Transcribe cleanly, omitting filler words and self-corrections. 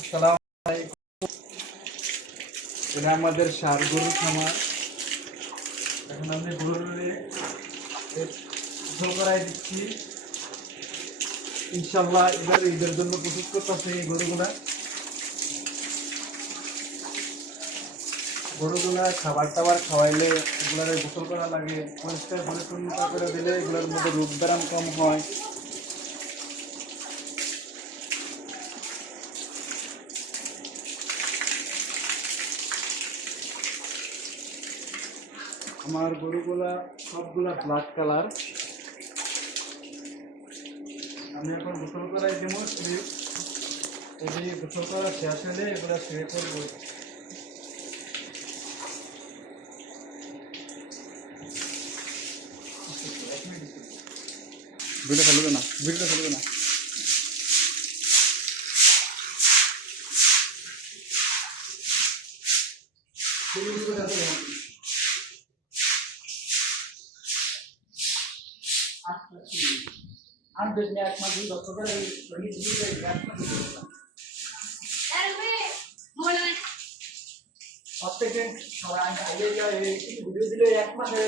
আসসালামু আলাইকুম। এটা আমাদের ষাঁড় গরুর খামার। এখন আমি গরুরে গোসল করাই দিচ্ছি। ইনশাল্লাহ এবার ঈদের জন্য প্রস্তুত করতেছে এই গরুগুলা খাবার টাবার খাওয়াইলে এগুলার গোসল করা লাগে, পরিষ্কার পরিচ্ছন্নতা করে দিলে এগুলোর মধ্যে রোগ ব্যায়াম কম হয়। আমার গরুগুলা সবগুলা ব্ল্যাক কালার। আমি এখন গোসল করাই দেবো। এই গোসল করা শেষ হলে এগুলা শুয়ে করবো। ভিডিও চলবে না, ভিডিও চলবে না। আমি বেশ এক মাস দুই বছর ধরে সব থেকে সবাই আগে ভিডিও দিলে এক মাসে